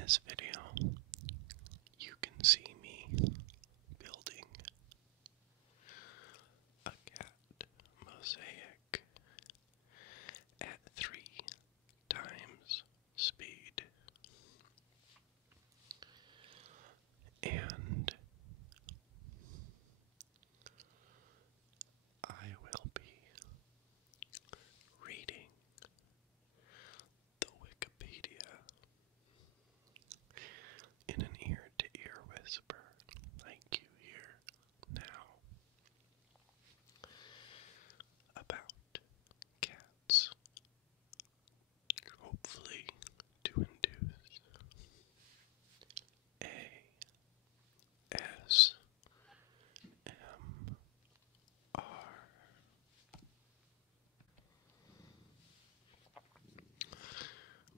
this video, you can see me building a cat mosaic at 3 times speed. And I will be reading the Wikipedia in an ear-to-ear whisper like you hear now about cats, hopefully to induce ASMR.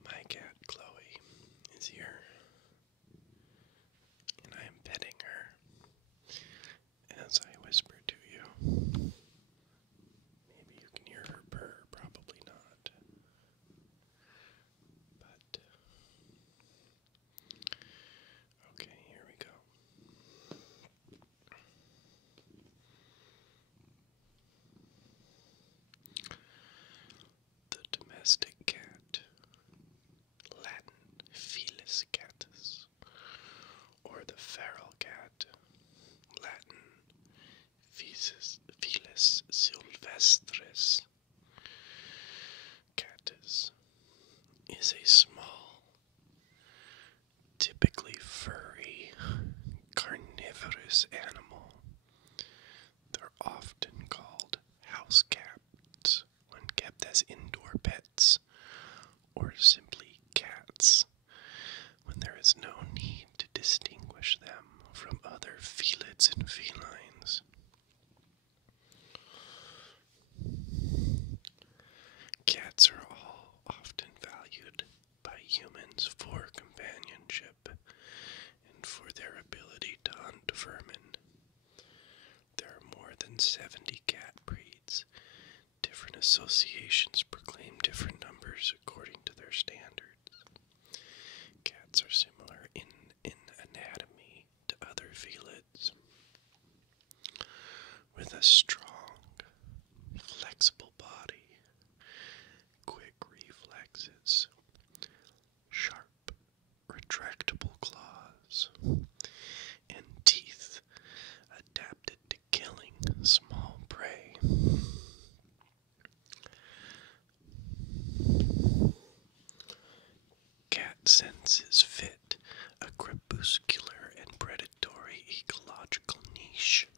My cat Chloe is here, and I am petting her as I whisper to you. Maybe you can hear her purr, probably not. But, okay, here we go. The domestic cat, Latin Felis catus, or the feral cat, Latin Felis sylvestris catus, is a small, typically furry, carnivorous animal. They're often called house cats when kept as indoor pets, or simply cats when there is no need to distinguish them from other felids and felines. Cats are all often valued by humans for companionship and for their ability to hunt vermin. There are more than 70 cat breeds. Different associations proclaim different numbers according to their standards. Cats are similar in anatomy to other felids, with a strong, flexible body, quick reflexes, sharp, retractable claws, and teeth adapted to killing small prey. Cat senses fit a crepuscular and predatory ecological niche.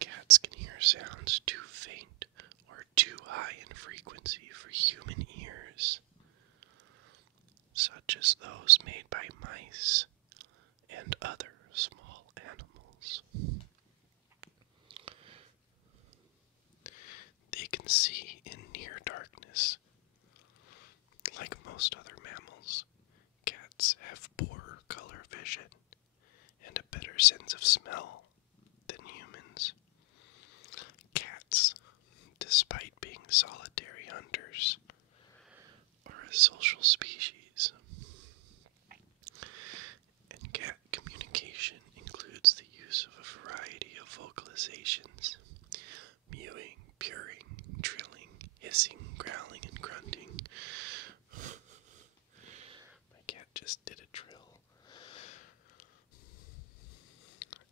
Cats can hear sounds too faint or too high in frequency for human ears, such as those made by mice and other small animals. They can see in near darkness. Like most other mammals, cats have poorer color vision and a better sense of smell than humans. Cats, despite being solitary hunters, are a social species. And cat communication includes the use of a variety of vocalizations: mewing, purring, trilling, hissing, growling, and grunting. My cat just did a trill,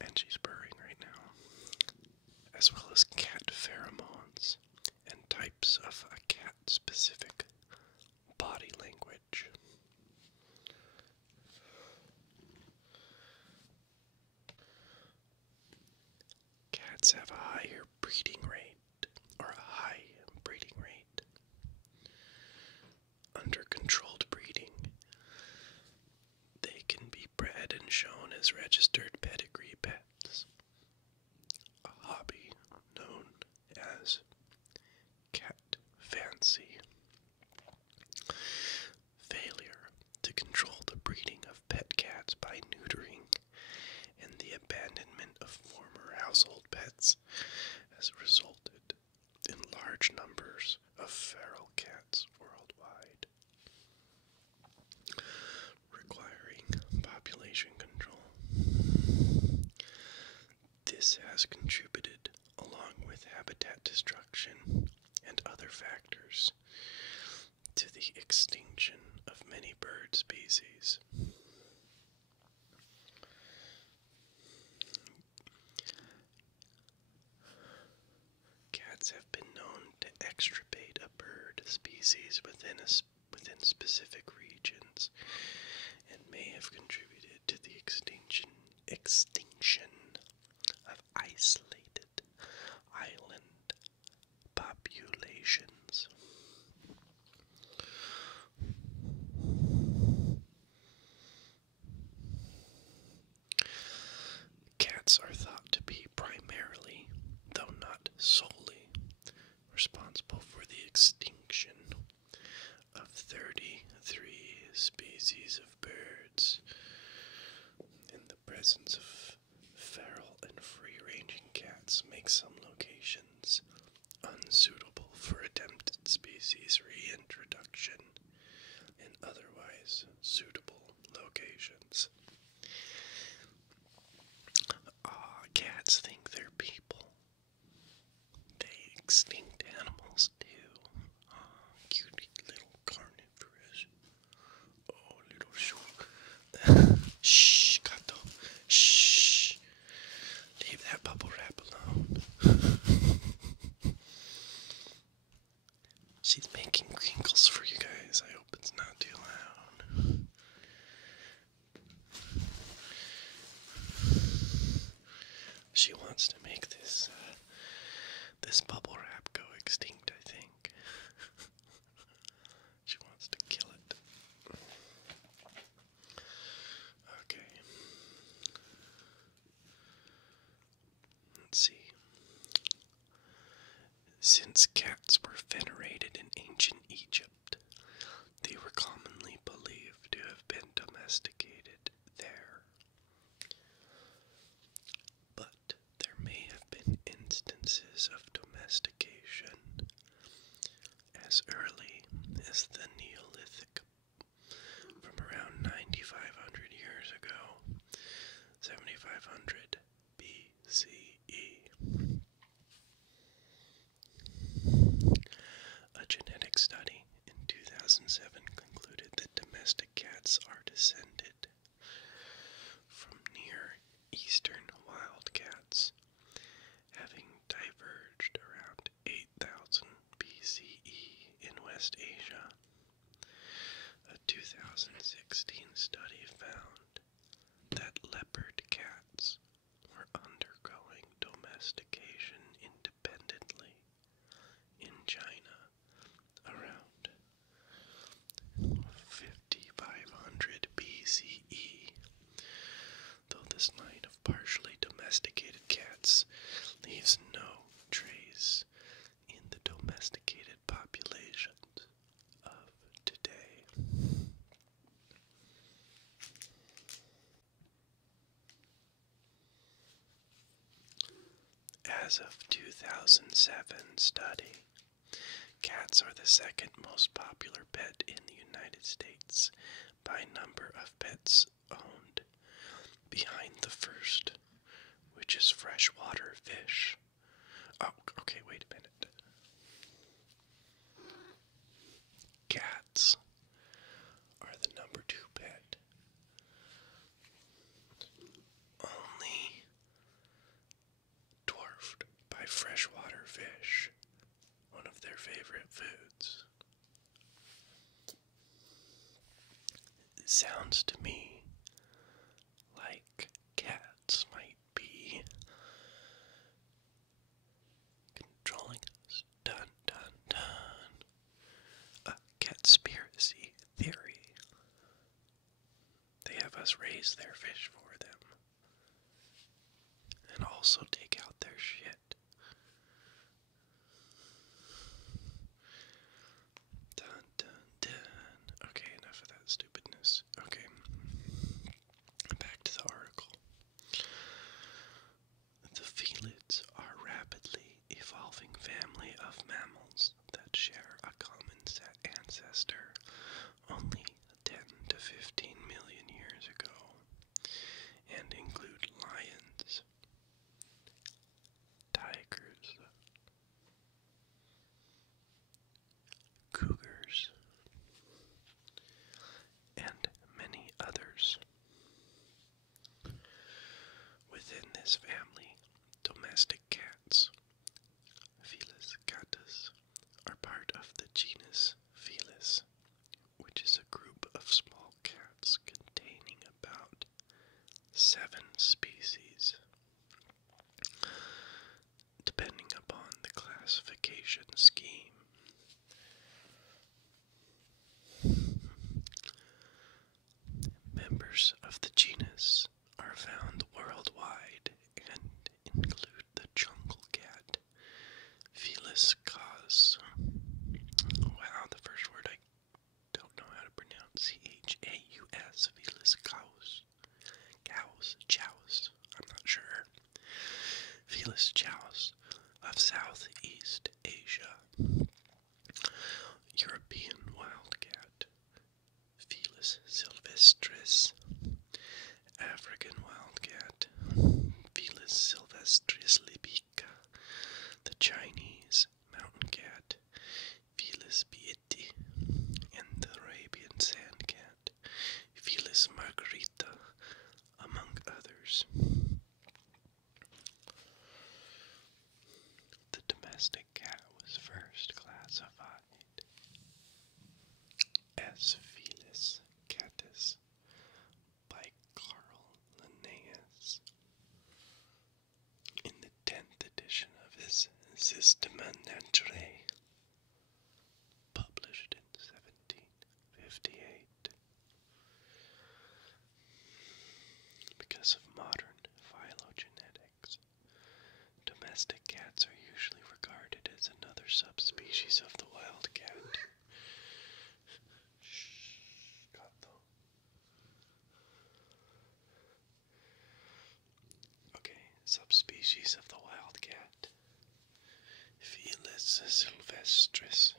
and she's purring right now, as well as cat pheromones and types of a cat-specific body language. Cats have a higher breeding rate, or a high breeding rate. Under controlled breeding, they can be bred and shown as registered pedigree pets, a hobby known as cat fancy. Failure to control the breeding of pet cats by neutering and the abandonment of former household pets has resulted in large numbers of feral cats worldwide. has contributed, along with habitat destruction and other factors, to the extinction of many bird species. Cats have been known to extirpate a bird species within specific regions, and may have contributed to the extinction of isolated island populations. Cats are thought to be primarily, though not solely, responsible for the extinction of 33 species of birds. In the presence of feral and free-ranging cats makes some locations unsuitable for attempted species reintroduction in otherwise suitable locations. Cats think they're people. They extinct animals too. Cutie little carnivorous. Oh, little short. Shh, Gato. Shh. Leave that bubble wrap alone. She's making crinkles for you guys. I hope it's not too loud. She wants to make this bubble wrap go extinct, I think. She wants to kill it. Okay. Let's see. Since cats were venerated in ancient Egypt, they were commonly believed to have been domesticated there. But there may have been instances of domestication as early as the Neolithic, from around 9,500 years ago, 7,500 BCE. A genetic study in 2007 concluded that domestic cats are descended from Near Eastern wildcats, having diverged around 8,000 BCE in West Asia. A 2016 study found that leopard cats were undergoing domestication independently in China around 5,500 BCE, though this line of partially domesticated cats leaves no trace in the domesticated populations of today. As of 2007 study, cats are the second most popular pet in the United States by number of pets owned, behind the first, which is freshwater fish. Oh, okay, wait a minute. Cats are the number 2 pet, only dwarfed by freshwater fish, one of their favorite foods. It sounds to me like cats might be controlling us. Dun dun dun. A catspiracy theory. They have us raise their fish for them, and also take out their shit. Dun dun dun. Okay, enough of that stupidness. Okay. Back to the article. The felids are a rapidly evolving family of mammals that share a common ancestor only 10 to 15 million years ago, and include lions, This family, domestic cats, Felis catus, are part of the genus Felis, which is a group of small cats containing about 7 species. Depending upon the classification scheme, members of the genus are found worldwide and include the jungle cat, Felis caus. Wow, the first word I don't know how to pronounce. C-H-A-U-S, Felis caus. Chows, I'm not sure. Felis chows of Southeast Asia. European wildcat, Felis sylvestris. African wildcat, Felis sylvestris libica. The Chinese mountain cat, Felis pieti. And the Arabian sand cat, Felis margarita, among others. The domestic cat was first classified as Felis catus by Carl Linnaeus in the 10th edition of his Systema Naturae, published in 1758. Because of modern phylogenetics, domestic cats are usually regarded as another subspecies of the wild cat. Okay, subspecies of the wild cat, Felis sylvestris.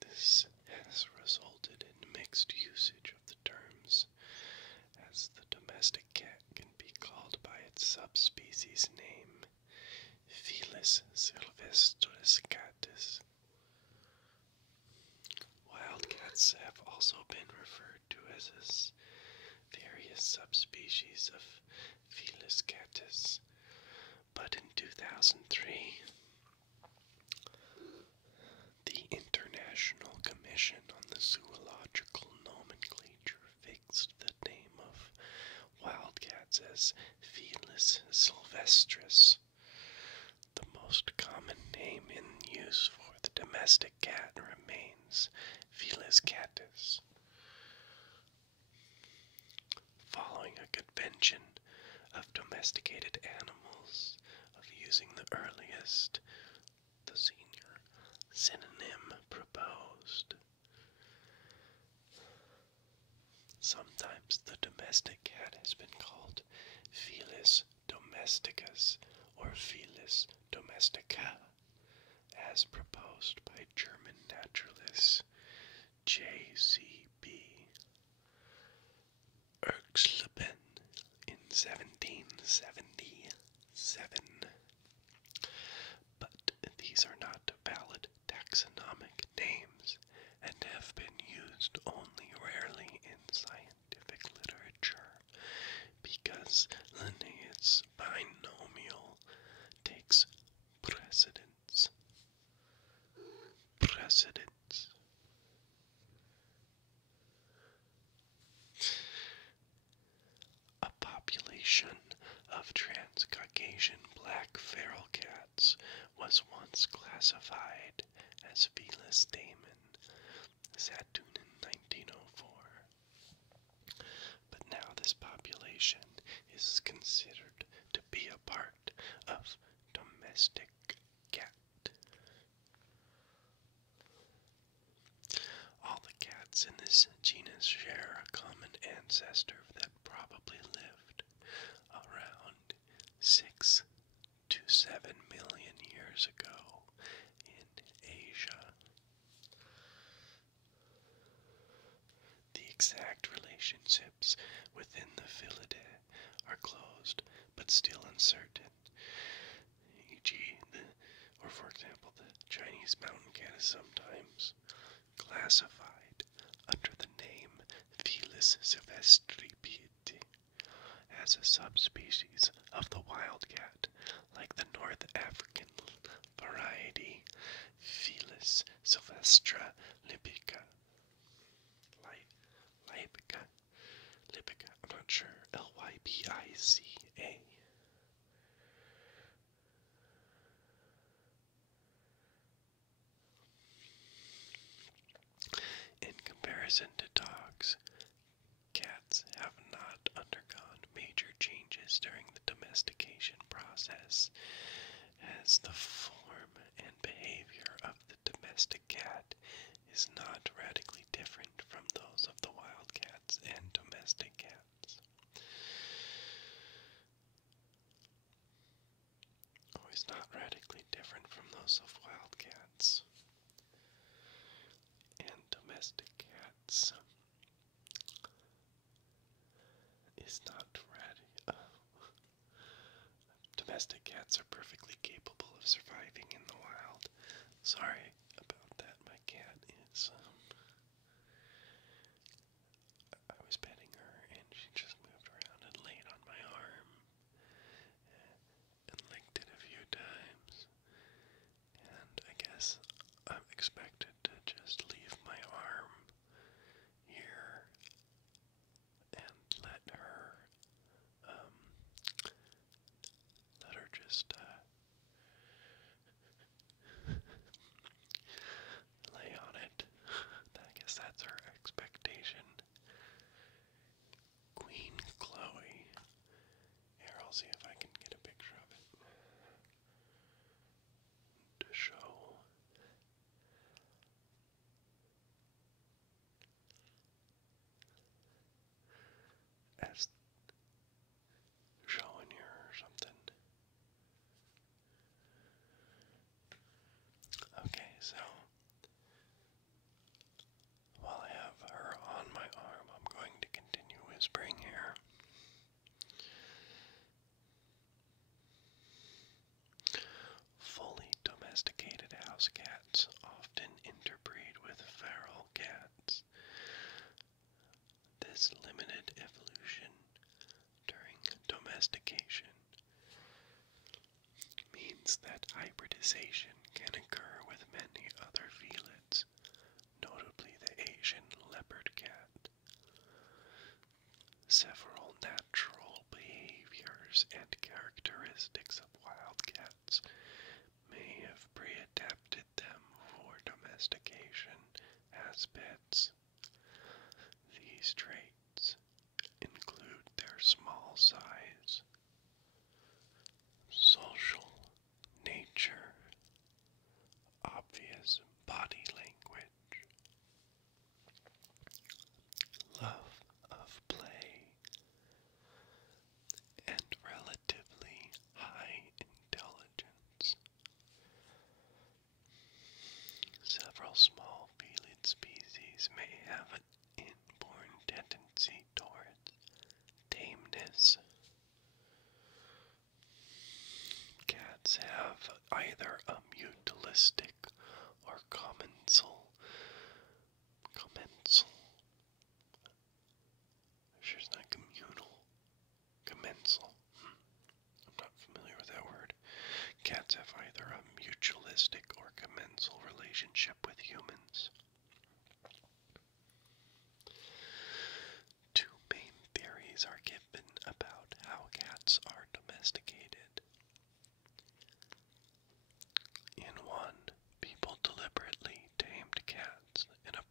This has resulted in mixed usage of the terms, as the domestic cat can be called by its subspecies name, Felis sylvestris catus. Wildcats have also been referred to as various subspecies of Felis catus, but in 2003, the International Commission on the Zoological Nomenclature fixed the name of wildcats as Felis sylvestris. The most common name in use for the domestic cat remains Felis catus. Following a convention of domesticated animals of using the earliest, the senior synonym proposed. Sometimes the domestic cat has been called Felis domesticus or Felis domestica, as proposed by German naturalist J.C.B. Erxleben in 1777. But these are not valid taxonomic names and have been used only rarely in scientific literature because Linnaeus' binomial takes precedence. A population of Transcaucasian black feral cats was once classified as Felis daemon, Satoon in 1904. But now this population is considered to be a part of domestic cat. All the cats in this genus share a common ancestor that probably lived around 6 to 7 million years ago in Asia. The exact relationships within the Felidae are closed but still uncertain. E.g., for example, the Chinese mountain cat is sometimes classified under the name Felis sylvestri pieti as a subspecies of the wildcat, like the North African variety Felis sylvestra libica. Libica, I'm not sure, Lybica. In comparison to dogs, cats have not undergone major changes during the domestication process, as the form and behavior of the domestic cat is not radically different from those of the wild cats and domestic cats. Is not radically different from those of wild cats and domestic cats. Is not domestic cats are perfectly capable of surviving in the wild. Sorry about that. My cat is I was petting her and she just moved around and laid on my arm and licked it a few times. And I guess I'm expected to just leave my arm here and let her just lay on it. I guess that's her expectation. Queen Chloe. Here, I'll see if I can get a picture of it to show. As showing here or something. Okay, so while I have her on my arm, I'm going to continue whispering here. Fully domesticated house cats often interbreed with feral cats. This limited evolution during domestication means that hybridization can occur with many other felids, notably the Asian leopard cat. Several natural behaviors and characteristics of wildcats may have pre-adapted them for domestication as pets. These traits include their small size, social nature, obvious body language, love of play, and relatively high intelligence. Several small felid species may have an inborn tendency towards tameness. Cats have either a mutualistic or commensal. Sure, it's not communal. Commensal. I'm not familiar with that word. Cats have either a mutualistic or commensal relationship with humans. Two main theories are given about how cats are domesticated. In one, people deliberately tamed cats in a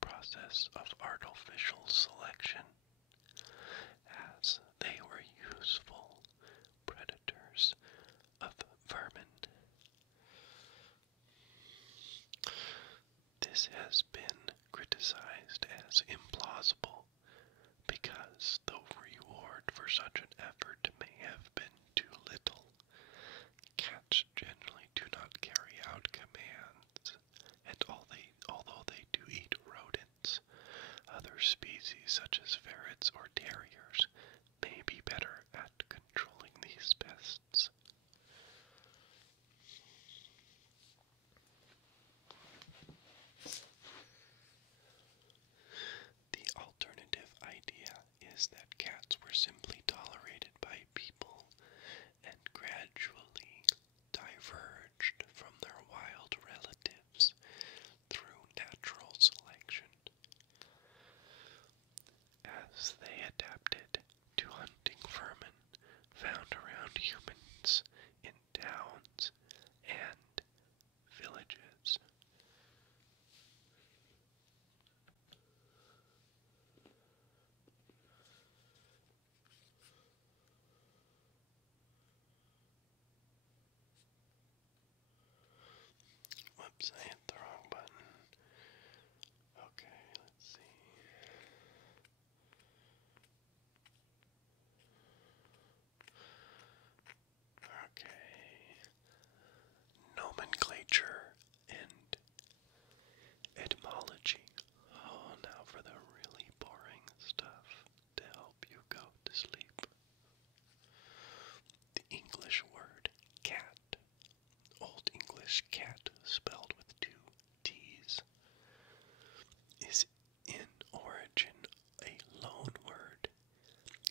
process of artificial selection, as they were useful predators of vermin. This has been criticized as implausible because the reward for such an effort may have been too little. Cats generally do not carry out commands, and although they do eat rodents, other species such as ferrets or terriers may be better at controlling these pests. The alternative idea is that cats were simply tolerant Oops, I hit the wrong button. Okay, let's see. Okay. Nomenclature and etymology. Oh, now for the really boring stuff to help you go to sleep. The English word cat, Old English cat spelled with two T's, is in origin a loan word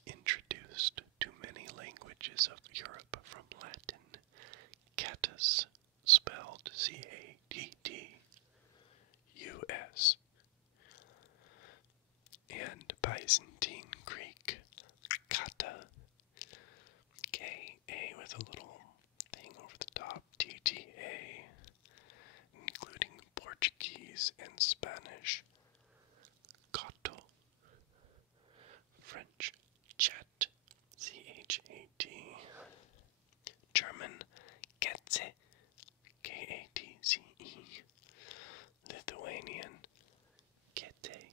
introduced to many languages of Europe from Latin catus, spelled C-A-T-T-U-S, and Byzantine Greek kata, K-A with a little thing over the top, T-T-A, including Portuguese and Spanish gato, French chat, C-H-A-T, German Katze, K-A-T-Z-E, Lithuanian Kete,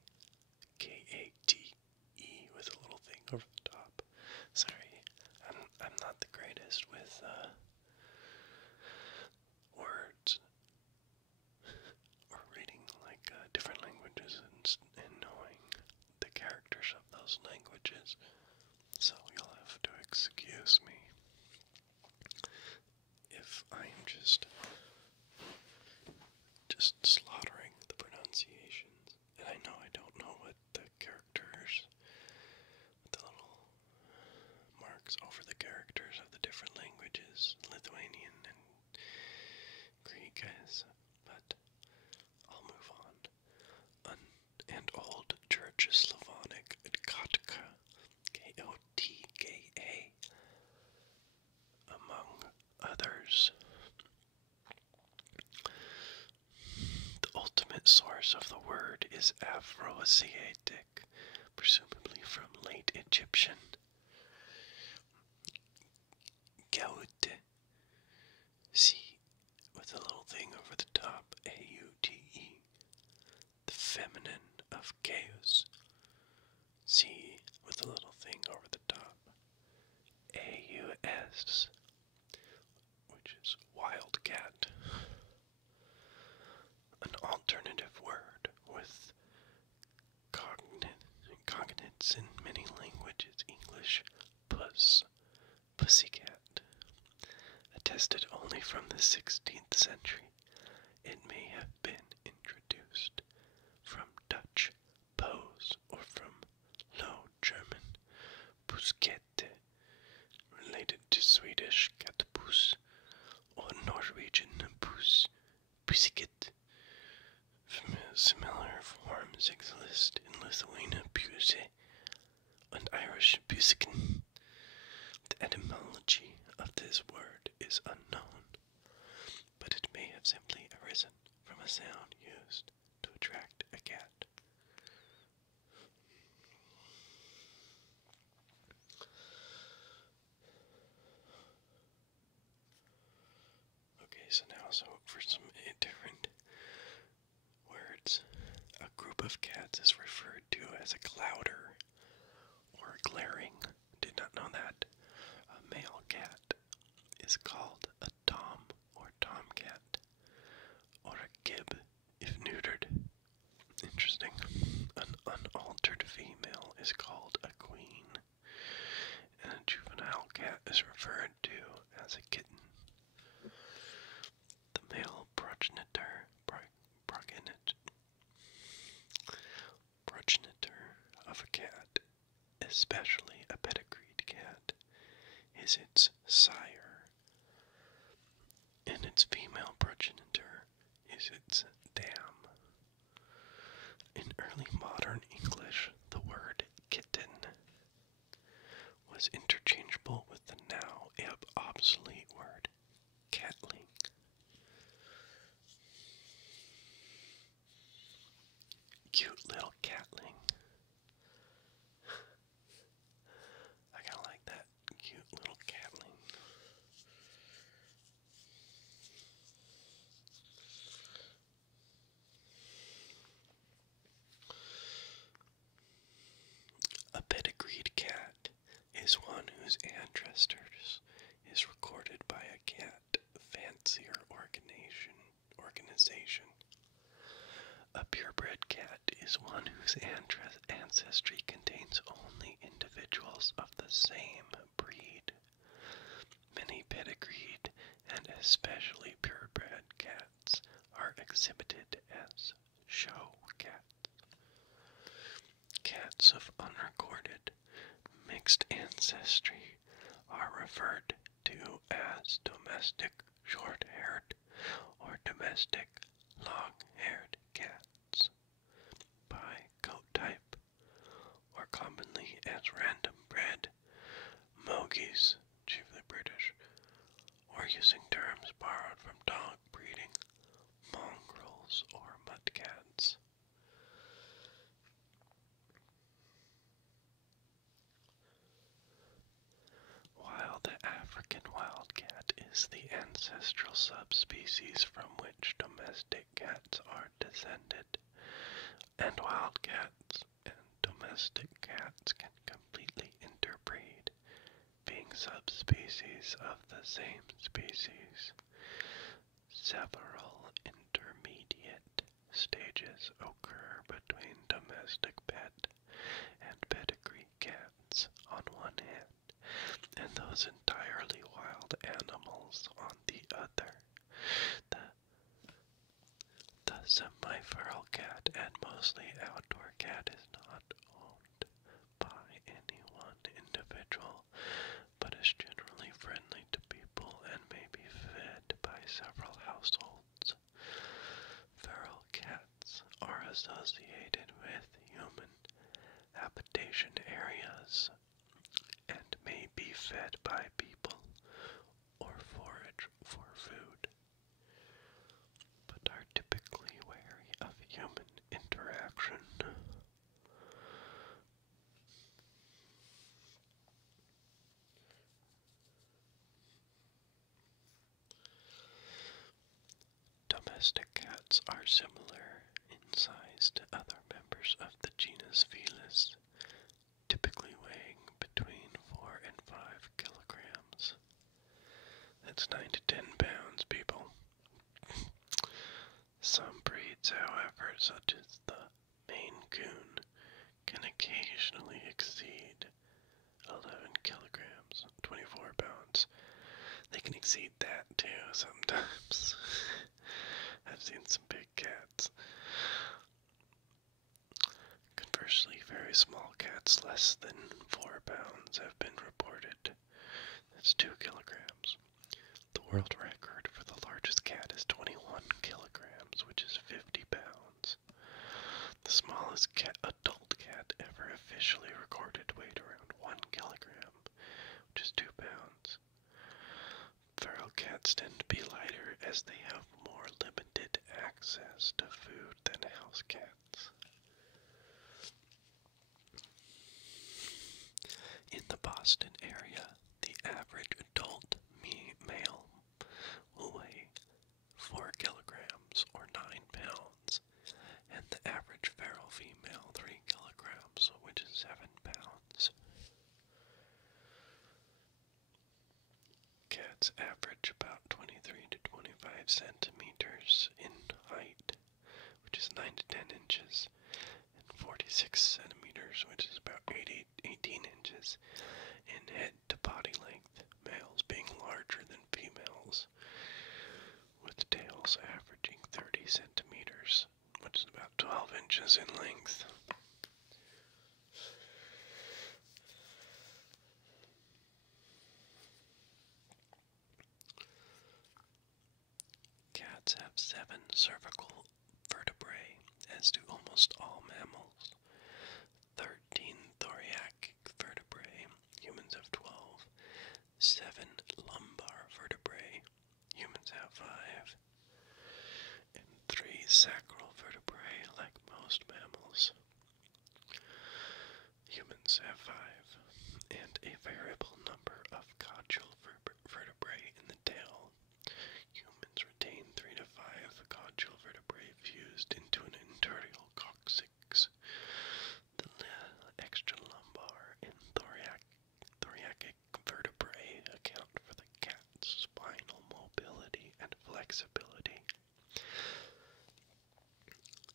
K-A-T-E with a little thing over the top. Sorry, I'm not the greatest with words or reading like different languages and knowing the characters of those languages. So you'll have to excuse me if I'm just slaughtering the pronunciations. And I know I don't know what the characters, the little marks over the characters of the different languages, Lithuanian and Greek is, but I'll move on. And Old Church Slavonic Kotka, K-O-T-K-A, among others. The ultimate source of the word is Afroasiatic, presumably from late Egyptian. Gaute, C with a little thing over the top, A-U-T-E, the feminine of chaos, C with a little thing over the top, A-U-S, which is wildcat. An alternative word with cognates in many languages, English, puss, pussycat. Attested only from the 16th century, it may have been introduced from Dutch pose or from Low German puskette, related to Swedish katpus, or Norwegian pus, pussycat. Similar forms exist in Lithuanian puse and Irish pusikin. The etymology of this word is unknown, but it may have simply arisen from a sound used to attract a cat. Okay, so now for some different words, a group of cats is referred to as a clouder or glaring. Did not know that. A male cat is called a tom or tomcat, or a gib if neutered. Interesting. An unaltered female is called a queen, and a juvenile cat is referred to as a kitten. The male progenitor of a cat, especially a pedigreed cat, is its sire, and its female progenitor is its dam. In early modern English, the word kitten was interchangeable with the now obsolete word catling. Cute little catling. I kinda like that. Cute little catling. whose ancestors is recorded by a cat fancier organization. A purebred cat is one whose ancestry contains only individuals of the same breed. Many pedigreed and especially purebred cats are exhibited as show cats. Cats of unrecorded, mixed ancestry are referred to as domestic short-haired or domestic long-haired cats by coat type, or commonly as random bred Mogies, chiefly British, or using terms borrowed from dog breeding, mongrels or mudcats. While the African wildcat is the ancestral subspecies from which domestic cats are descended, and wildcats and domestic cats can completely interbreed, being subspecies of the same species, several intermediate stages occur between domestic pet and pedigree cats on one hand, and those entirely wild animals on the other. The semi-feral cat and mostly outdoor cat is not owned by any one individual, but is generally friendly to people and may be fed by several households. Feral cats are associated with human habitation areas and may be fed by people or forage for food, but are typically wary of human interaction. Domestic cats are similar in size to other members of the genus Felis, typically weighing between 4 and 5 kilograms. That's 9 to 10 pounds, people. Some breeds, however, such as the Maine Coon, can occasionally exceed 11 kilograms, 24 pounds. They can exceed that too sometimes. I've seen some big cats. Conversely, very small cats, less than 4 pounds, have been reported. That's 2 kilograms. The world record for the largest cat is 21 kilograms, which is 50 pounds. The smallest adult cat ever officially recorded weighed around 1 kilogram, which is 2 pounds. Feral cats tend to be lighter as they have more limited access to food than house cats. In the Boston area, the average adult male will weigh 4 kilograms or 9 pounds, and the average feral female 3 kilograms, which is 7 pounds. Cats average about 23 to 25 centimeters in height, which is 9 to 10 inches, and 46 centimeters, which is about 18 inches, in head to body length, males being larger than females, with tails averaging 30 centimeters, which is about 12 inches in length. Cats have 7 cervical vertebrae, as do almost all mammals, 13 thoracic vertebrae, humans have 12, 7 lumbar vertebrae, humans have 5, and 3 sacral vertebrae, like most mammals. Humans have 5, and a variable number of caudal vertebrae in the tail. Humans retain 3 to 5 caudal vertebrae fused into an internal coccyx, flexibility.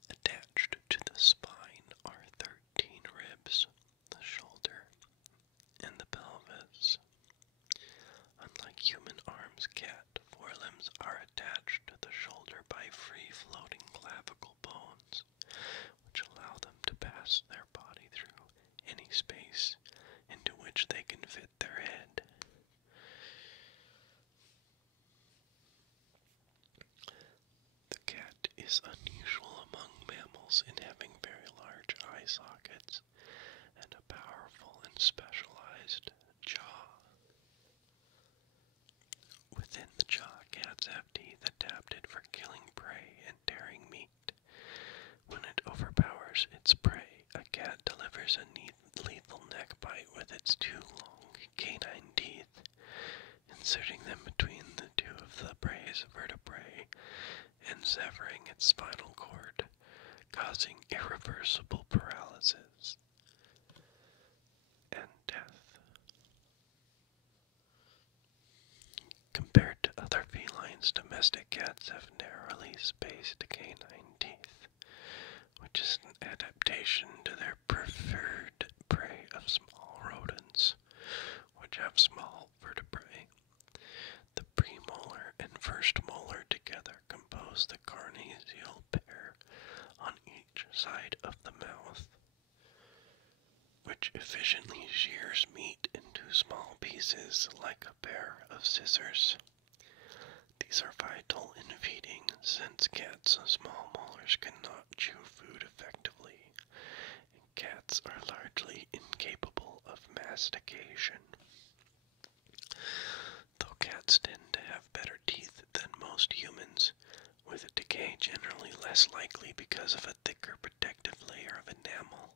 Attached to the spine are 13 ribs, the shoulder, and the pelvis. Unlike human arms, cat forelimbs are attached to the shoulder by free-floating clavicle bones, which allow them to pass their body through any space into which they can fit their head. The cat is unusual among mammals in having very large eye sockets and a powerful and specialized jaw. Within the jaw, cats have teeth adapted for killing prey and tearing meat. When it overpowers its prey, a cat delivers a lethal neck bite with its two long canine teeth, inserting them between the two of the prey's vertebrae and severing its spinal cord, causing irreversible paralysis and death. Compared to other felines, domestic cats have narrowly spaced canine teeth, which is an adaptation to their preferred prey of small rodents, which have small vertebrae. The premolar and first molar together compose the carnassial pair on each side of the mouth, which efficiently shears meat into small pieces like a pair of scissors. These are vital in feeding, since cats' small molars cannot chew food effectively, and cats are largely incapable of mastication. Though cats tend to have better teeth than most humans, with a decay generally less likely because of a thicker protective layer of enamel,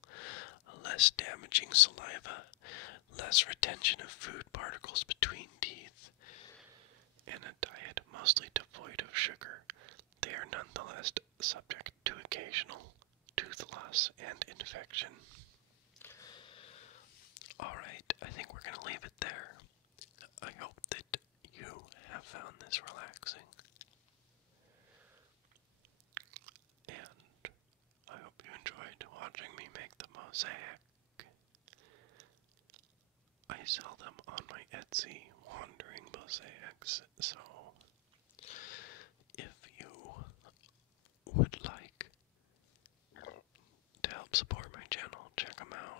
a less damaging saliva, less retention of food particles between teeth, and a diet mostly devoid of sugar, they are nonetheless subject to occasional tooth loss and infection. Alright, I think we're going to leave it there. I hope that you have found this relaxing. And I hope you enjoyed watching me make the mosaic. I sell them on my Etsy Wandering Mosaics, so if you would like to help support my channel, check them out.